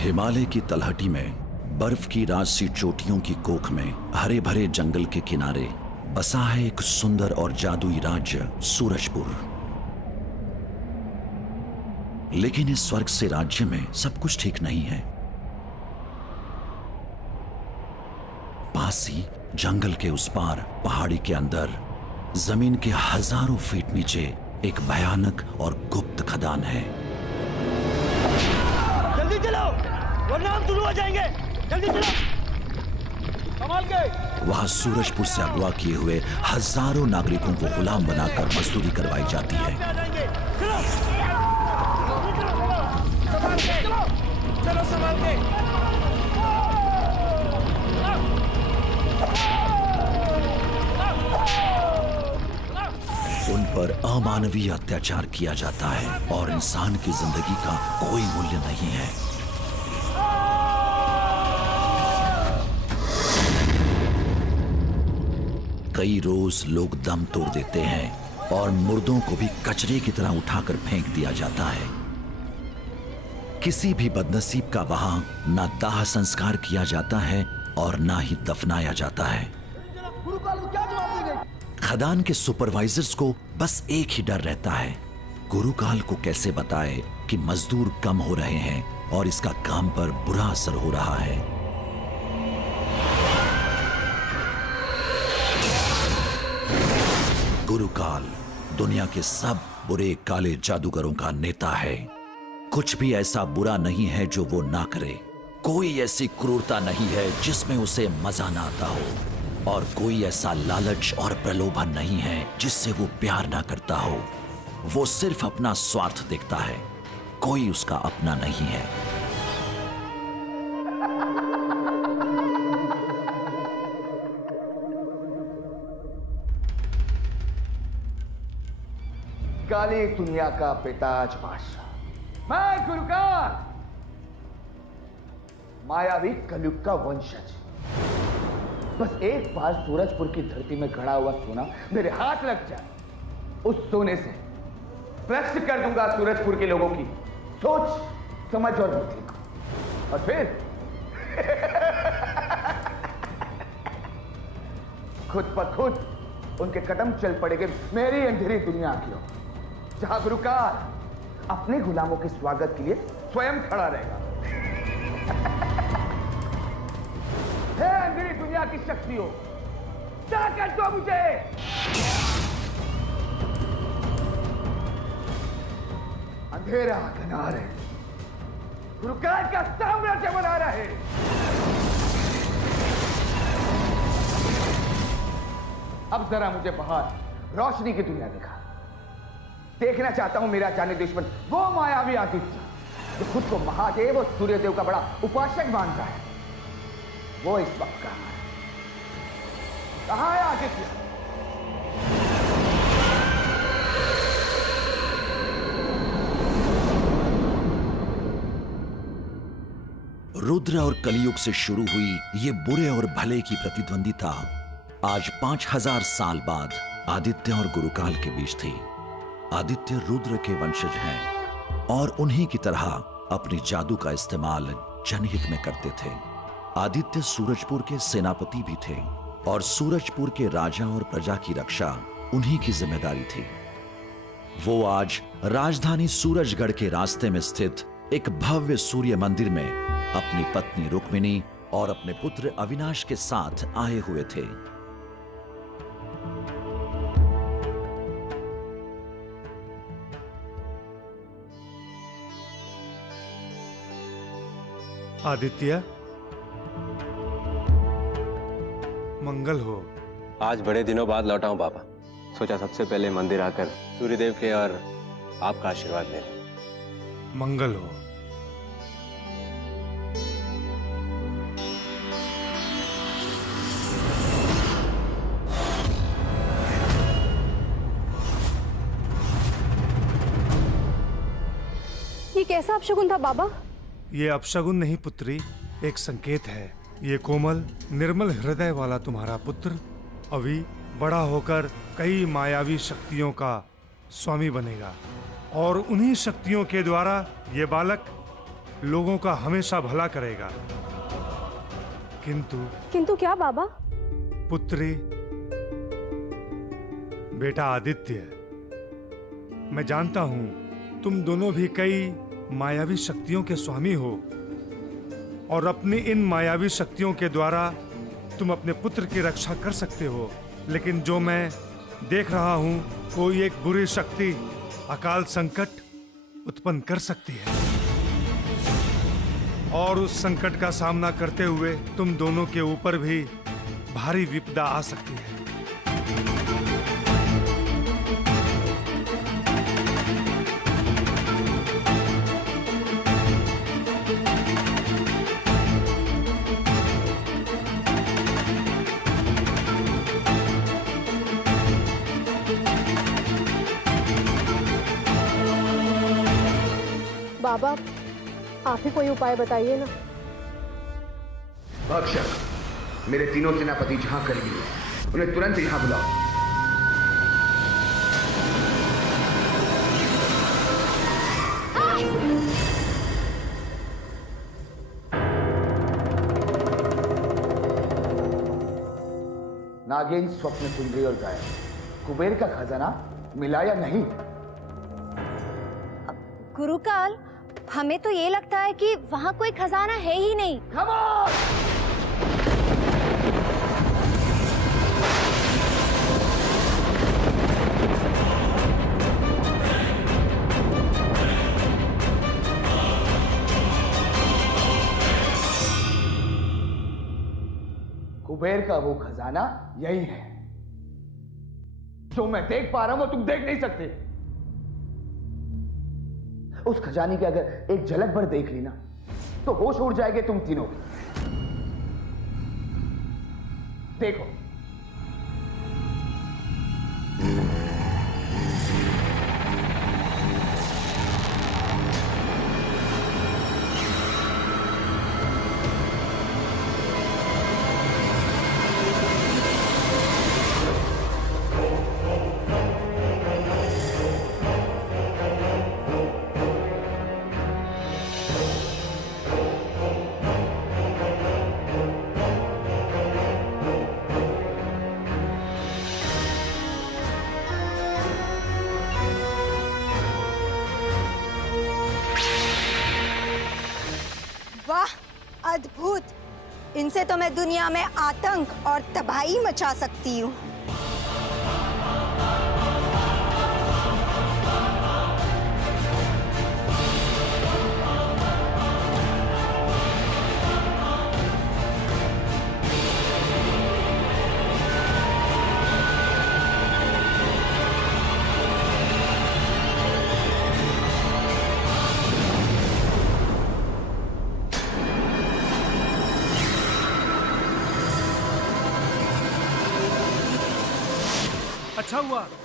हिमालय की तलहटी में बर्फ की राजसी चोटियों की कोख में हरे भरे जंगल के किनारे बसा है एक सुंदर और जादुई राज्य सूरजपुर। लेकिन इस स्वर्ग से राज्य में सब कुछ ठीक नहीं है। पास ही जंगल के उस पार पहाड़ी के अंदर जमीन के हजारों फीट नीचे एक भयानक और गुप्त खदान है। जल्दी चलो वरना हम शुरू हो जाएंगे। जल्दी चलो संभाल के। वहां सूरजपुर से अगवा किए हुए हजारों नागरिकों को गुलाम बनाकर मजदूरी करवाई जाती है। चलो संभाल के। उन पर अमानवीय अत्याचार किया जाता है और इंसान की जिंदगी का कोई मूल्य नहीं है। कई रोज लोग दम तोड़ देते हैं और मुर्दों को भी कचरे की तरह उठाकर फेंक दिया जाता है। किसी भी बदनसीब का वहां ना दाह संस्कार किया जाता है और ना ही दफनाया जाता है। खदान के सुपरवाइजर्स को बस एक ही डर रहता है, गुरुकाल को कैसे बताए कि मजदूर कम हो रहे हैं और इसका काम पर बुरा असर हो रहा है। गुरुकाल दुनिया के सब बुरे काले जादूगरों का नेता है। कुछ भी ऐसा बुरा नहीं है जो वो ना करे। कोई ऐसी क्रूरता नहीं है जिसमें उसे मजा ना आता हो और कोई ऐसा लालच और प्रलोभन नहीं है जिससे वो प्यार ना करता हो। वो सिर्फ अपना स्वार्थ देखता है, कोई उसका अपना नहीं है। काली दुनिया का पिताज बादशाह मैं गुरुकाल, मायावी कलयुग का वंशज। बस एक बार सूरजपुर की धरती में गड़ा हुआ सोना मेरे हाथ लग जाए, उस सोने से भ्रष्ट कर दूंगा सूरजपुर के लोगों की सोच, समझ और बुद्धि को। और फिर खुद ब खुद उनके कदम चल पड़ेंगे मेरी अंधेरी दुनिया की ओर, जहां गुरुकाल अपने गुलामों के स्वागत के लिए स्वयं खड़ा रहेगा। हे अंधेरी दुनिया की शक्तियों, ताकत दो मुझे। अंधेरा घना रहे, गुरुकाल का साम्राज्य बना रहे। अब जरा मुझे बाहर रोशनी की दुनिया दिखा। देखना चाहता हूं मेरा जाने दुश्मन वो मायावी आदित्य जो खुद को महादेव और सूर्यदेव का बड़ा उपासक मानता है, वो इस वक्त कहां है आदित्य? रुद्र और कलियुग से शुरू हुई ये बुरे और भले की प्रतिद्वंदिता आज 5000 साल बाद आदित्य और गुरुकाल के बीच थी। आदित्य रुद्र के वंशज हैं और उन्हीं की तरह अपनी जादू का इस्तेमाल जनहित में करते थे। आदित्य सूरजपुर के सेनापति भी थे और सूरजपुर के राजा और प्रजा की रक्षा उन्हीं की जिम्मेदारी थी। वो आज राजधानी सूरजगढ़ के रास्ते में स्थित एक भव्य सूर्य मंदिर में अपनी पत्नी रुक्मिणी और अपने पुत्र अविनाश के साथ आए हुए थे। आदित्य, मंगल हो। आज बड़े दिनों बाद लौटा हूं बाबा। सोचा सबसे पहले मंदिर आकर सूर्यदेव के और आपका आशीर्वाद ले लें। मंगल हो। ये कैसा अपशगुन था बाबा? ये अपशगुन नहीं पुत्री, एक संकेत है ये कोमल निर्मल हृदय वाला तुम्हारा पुत्र अभी बड़ा होकर कई मायावी शक्तियों का स्वामी बनेगा और उन्हीं शक्तियों के द्वारा ये बालक लोगों का हमेशा भला करेगा। किंतु क्या बाबा? पुत्री, बेटा आदित्य, मैं जानता हूं तुम दोनों भी कई मायावी शक्तियों के स्वामी हो और अपनी इन मायावी शक्तियों के द्वारा तुम अपने पुत्र की रक्षा कर सकते हो, लेकिन जो मैं देख रहा हूं कोई एक बुरी शक्ति अकाल संकट उत्पन्न कर सकती है और उस संकट का सामना करते हुए तुम दोनों के ऊपर भी भारी विपदा आ सकती है। बाबा, आप ही कोई उपाय बताइए ना। भक्षक, मेरे तीनों सेनापति जहां करीबी हैं, उन्हें तुरंत यहां बुलाओ। नागिन, स्वप्न सुंदरी और गायब, कुबेर का खजाना मिला या नहीं? गुरुकाल, हमें तो ये लगता है कि वहाँ कोई खजाना है ही नहीं। कुबेर का वो खजाना यही है। जो मैं देख पा रहा हूं वो तुम देख नहीं सकते। उस खजाने की अगर एक झलक भर देख ली ना तो होश उड़ जाएंगे तुम तीनों। देखो, वाह, अद्भुत! इनसे तो मैं दुनिया में आतंक और तबाही मचा सकती हूँ।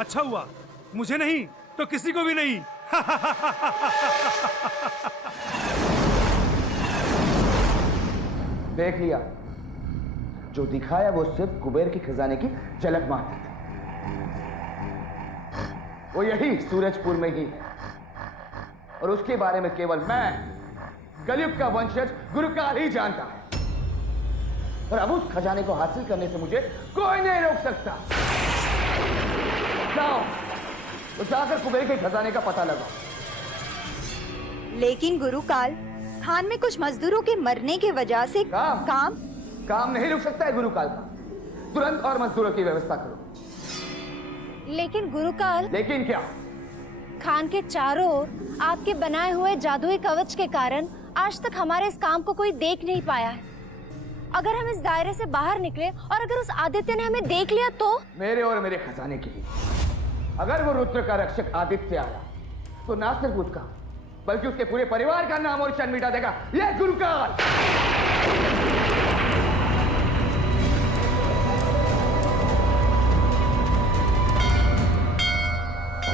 अच्छा हुआ, मुझे नहीं तो किसी को भी नहीं। देख लिया, जो दिखाया वो सिर्फ कुबेर के खजाने की झलक मारती थी। वो यही सूरजपुर में ही है और उसके बारे में केवल मैं, कलयुग का वंशज गुरुकाल ही जानता है। और अब उस खजाने को हासिल करने से मुझे कोई नहीं रोक सकता। जाओ, तो जाकर कुबेर के खजाने का पता लगाओ। लेकिन गुरुकाल, खान में कुछ मजदूरों के मरने की वजह से काम नहीं रुक सकता है गुरुकाल का। तुरंत और मजदूरों की व्यवस्था करो। लेकिन गुरुकाल, लेकिन क्या? खान के चारों ओर आपके बनाए हुए जादुई कवच के कारण आज तक हमारे इस काम को कोई देख नहीं पाया है। अगर हम इस दायरे से बाहर निकले और अगर उस आदित्य ने हमें देख लिया तो? मेरे और मेरे खजाने के लिए अगर वो रुद्र का रक्षक आदित्य आया तो ना सिर्फ उसका बल्कि उसके पूरे परिवार का नाम और निशान मिटा देगा ये गुरुकाल।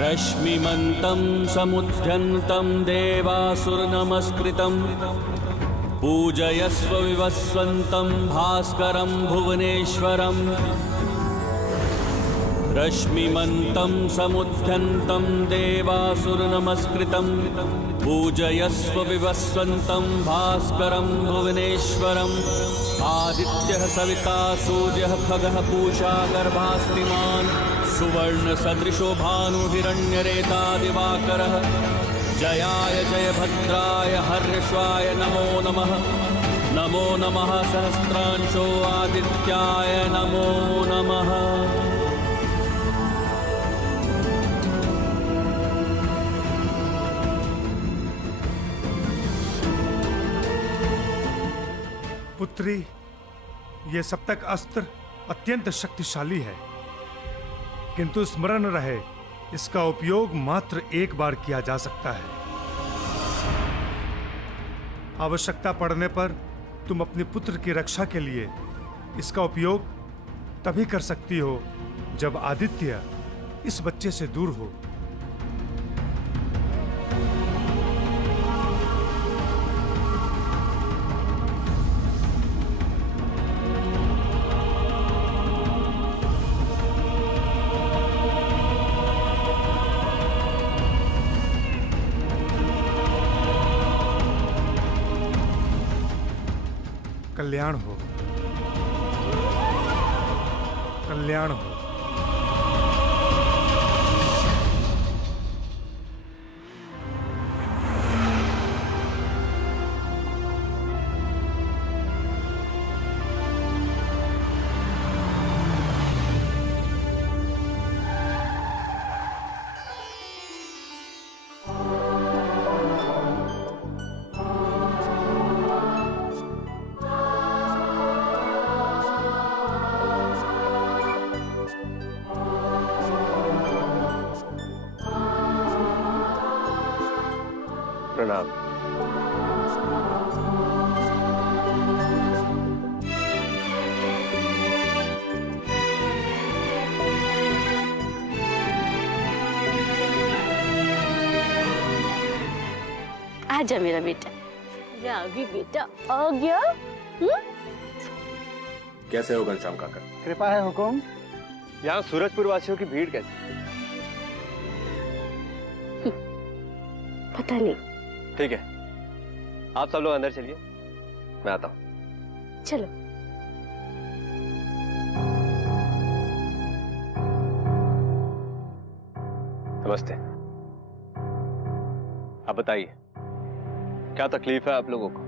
रश्मिमन्तं समुद्यन्तं देवासुरनमस्कृतं पूजयस्व विवस्वन्तं भास्करं भुवनेश्वरम् रश्मिमन्तं समुद्यन्तं देवासुरनमस्कृतं पूजयस्व विवस्वन्तं भास्करं भुवनेश्वरम् आदित्यः सविता सूर्यः खगः पूषा गर्भास्तिमान् सुवर्णसदृशो भानुहिरण्यरेता दिवाकरः जयाय जयभद्राय हर्षाय नमो नमः। नमो नमः सहस्रांशो आदित्याय नमो नमः। पुत्री, ये सप्तक अस्त्र अत्यंत शक्तिशाली है, किंतु स्मरण रहे इसका उपयोग मात्र एक बार किया जा सकता है। आवश्यकता पड़ने पर तुम अपने पुत्र की रक्षा के लिए इसका उपयोग तभी कर सकती हो जब आदित्य इस बच्चे से दूर हो। कल्याण हो, कल्याण हो। प्रणाम। आजा मेरा बेटा। अभी बेटा आ गया। कैसे हो घनश्याम काका? कृपा है हुकुम। यहाँ सूरजपुर वासियों की भीड़ कैसी? पता नहीं। ठीक है, आप सब लोग अंदर चलिए, मैं आता हूँ। चलो। नमस्ते। आप बताइए, क्या तकलीफ है आप लोगों को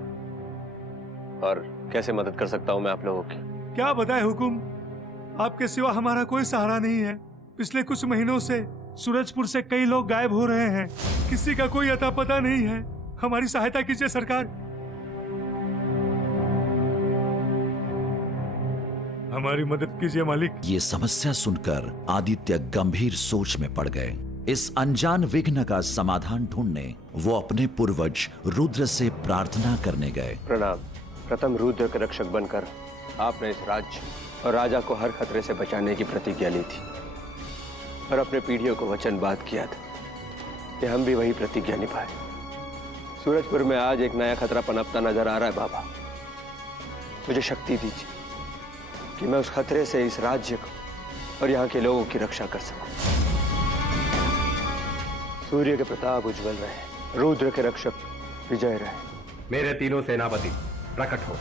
और कैसे मदद कर सकता हूँ मैं आप लोगों की? क्या बताए हुकुम, आपके सिवा हमारा कोई सहारा नहीं है। पिछले कुछ महीनों से सूरजपुर से कई लोग गायब हो रहे हैं, किसी का कोई अता पता नहीं है। हमारी सहायता कीजिए सरकार। हमारी मदद कीजिए मालिक। ये समस्या सुनकर आदित्य गंभीर सोच में पड़ गए। इस अनजान विघ्न का समाधान ढूंढने वो अपने पूर्वज रुद्र से प्रार्थना करने गए। प्रणाम। प्रथम रुद्र के रक्षक बनकर आपने इस राज्य और राजा को हर खतरे से बचाने की प्रतिज्ञा ली थी और अपने पीढ़ियों को वचनबद्ध किया था कि हम भी वही प्रतिज्ञा निभाएं। सूरजपुर में आज एक नया खतरा पनपता नजर आ रहा है बाबा। मुझे शक्ति दीजिए कि मैं उस खतरे से इस राज्य को और यहाँ के लोगों की रक्षा कर सकूं। सूर्य के प्रताप उज्जवल रहे, रुद्र के रक्षक विजय रहे। मेरे तीनों सेनापति प्रकट हो।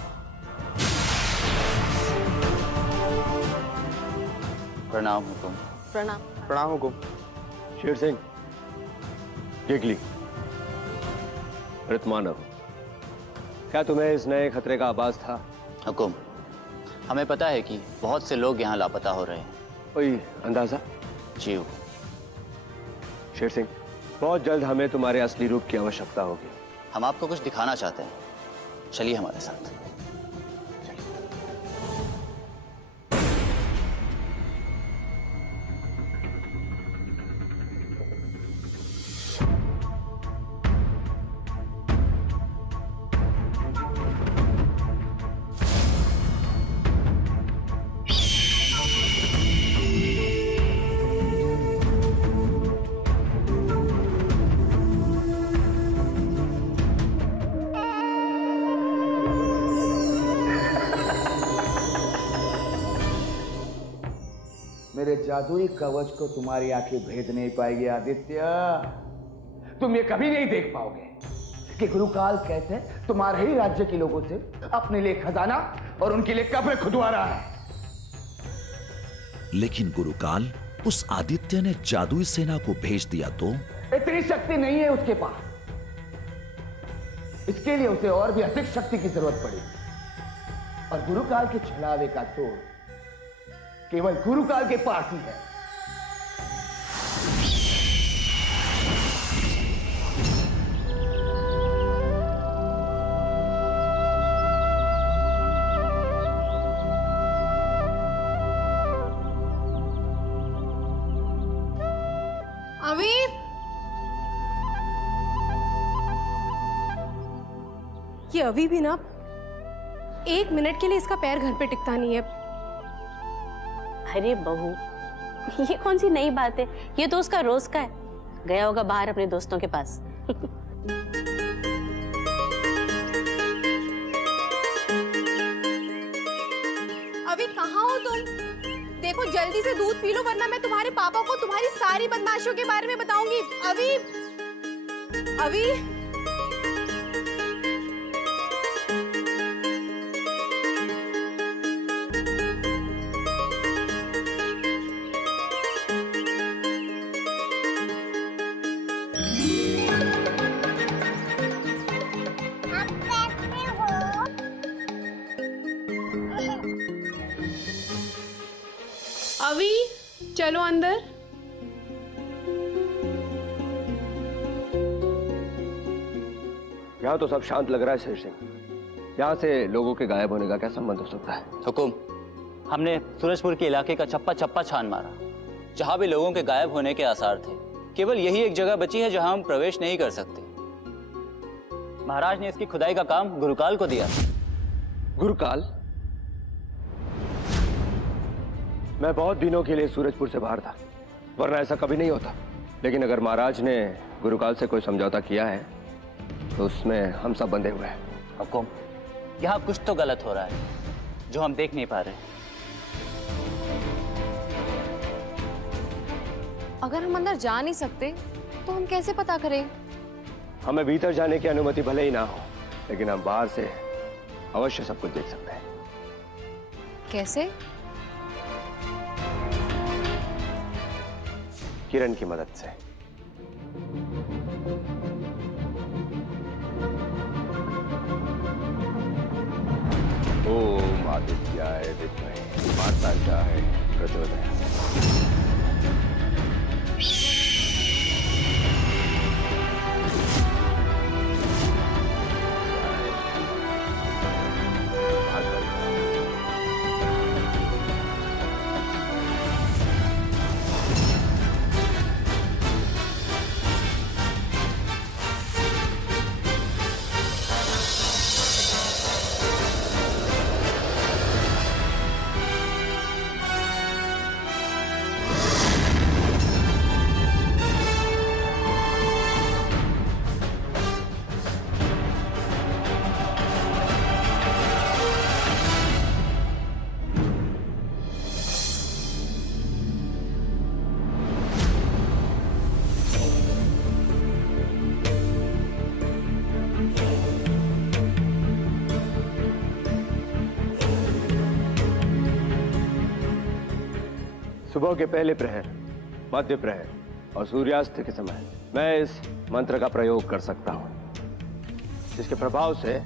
प्रणाम हुकुम। प्रणाम। प्रणाम हुकुम। शेर सिंह, गिगली, ऋतमानव, क्या तुम्हें इस नए खतरे का आभास था? हुकुम, हमें पता है कि बहुत से लोग यहाँ लापता हो रहे हैं। कोई अंदाजा? जी हुकुम। शेर सिंह, बहुत जल्द हमें तुम्हारे असली रूप की आवश्यकता होगी। हम आपको कुछ दिखाना चाहते हैं, चलिए हमारे साथ। मेरे जादुई कवच को तुम्हारी आंखें भेद नहीं पाएगी आदित्य। तुम ये कभी नहीं देख पाओगे कि गुरुकाल कैसे तुम्हारे ही राज्य के लोगों से अपने लिए खजाना और उनके लिए कब्र खुदवा रहा है। लेकिन गुरुकाल उस आदित्य ने जादुई सेना को भेज दिया तो इतनी शक्ति नहीं है उसके पास। इसके लिए उसे और भी अधिक शक्ति की जरूरत पड़ी। और गुरुकाल के छलावे का तोड़ केवल गुरुकाल के पास ही है। अभी ये अभी भी ना 1 मिनट के लिए इसका पैर घर पे टिकता नहीं है। अरे बहू, ये कौन सी नई बात है? ये तो उसका रोज का है। गया होगा बाहर अपने दोस्तों के पास। अभी कहाँ हो तुम? देखो जल्दी से दूध पी लो वरना मैं तुम्हारे पापा को तुम्हारी सारी बदमाशियों के बारे में बताऊंगी। अभी अभी अभी चलो अंदर। यहाँ तो सब शांत लग रहा है शेर सिंह। यहाँ से लोगों के गायब होने का क्या संबंध हो सकता है? हुकुम, हमने सूरजपुर के इलाके का चप्पा चप्पा छान मारा। जहाँ भी लोगों के गायब होने के आसार थे, केवल यही एक जगह बची है जहाँ हम प्रवेश नहीं कर सकते। महाराज ने इसकी खुदाई का काम गुरुकाल को दिया। गुरुकाल? मैं बहुत दिनों के लिए सूरजपुर से बाहर था, वरना ऐसा कभी नहीं होता। लेकिन अगर महाराज ने गुरुकाल से कोई समझौता किया है तो उसमें हम सब बंधे हुए हैं। हुकुम, यहाँ कुछ तो गलत हो रहा है जो हम देख नहीं पा रहे। अगर हम अंदर जा नहीं सकते तो हम कैसे पता करें? हमें भीतर जाने की अनुमति भले ही ना हो, लेकिन हम बाहर से अवश्य सब कुछ देख सकते हैं। कैसे? किरण की मदद से। ओम आदित्याय विद्महे मार्तांडाय प्रचोदयात्। सुबह के पहले प्रहर, मध्य प्रहर और सूर्यास्त के समय मैं इस मंत्र का प्रयोग कर सकता हूं, जिसके प्रभाव से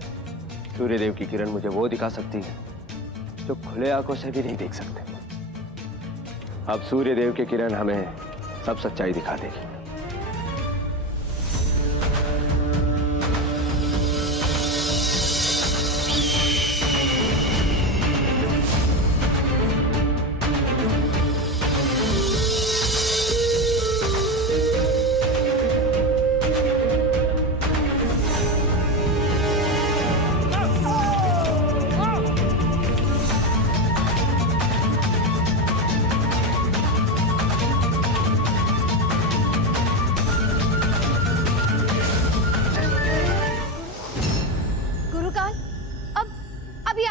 सूर्यदेव की किरण मुझे वो दिखा सकती है जो खुले आंखों से भी नहीं देख सकते। अब सूर्यदेव की किरण हमें सब सच्चाई दिखा देगी।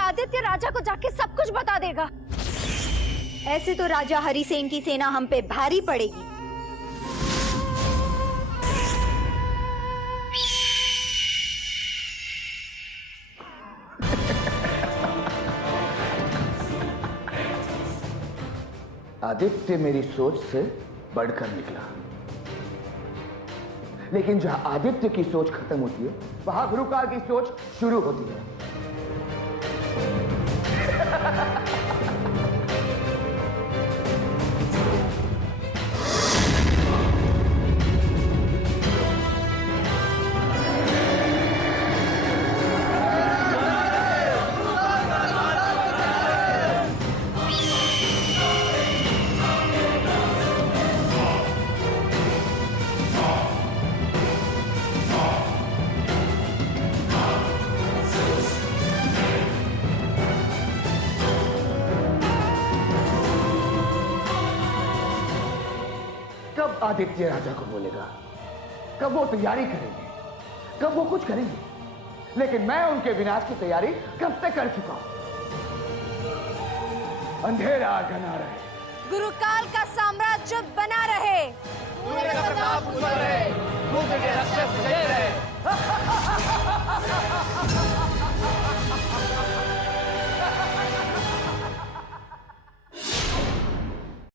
आदित्य राजा को जाके सब कुछ बता देगा। ऐसे तो राजा हरिसेन की सेना हम पे भारी पड़ेगी। आदित्य मेरी सोच से बढ़कर निकला, लेकिन जहां आदित्य की सोच खत्म होती है वहां गुरुकाल की सोच शुरू होती है। कब आदित्य राजा को बोलेगा, कब वो तैयारी करेंगे, कब वो कुछ करेंगे, लेकिन मैं उनके विनाश की तैयारी कब से कर चुका हूं। अंधेरा घना रहे, गुरुकाल का साम्राज्य बना रहे, सूर्य का प्रताप उज्ज्वल रहे, रुद्र के रक्षक विजय रहे।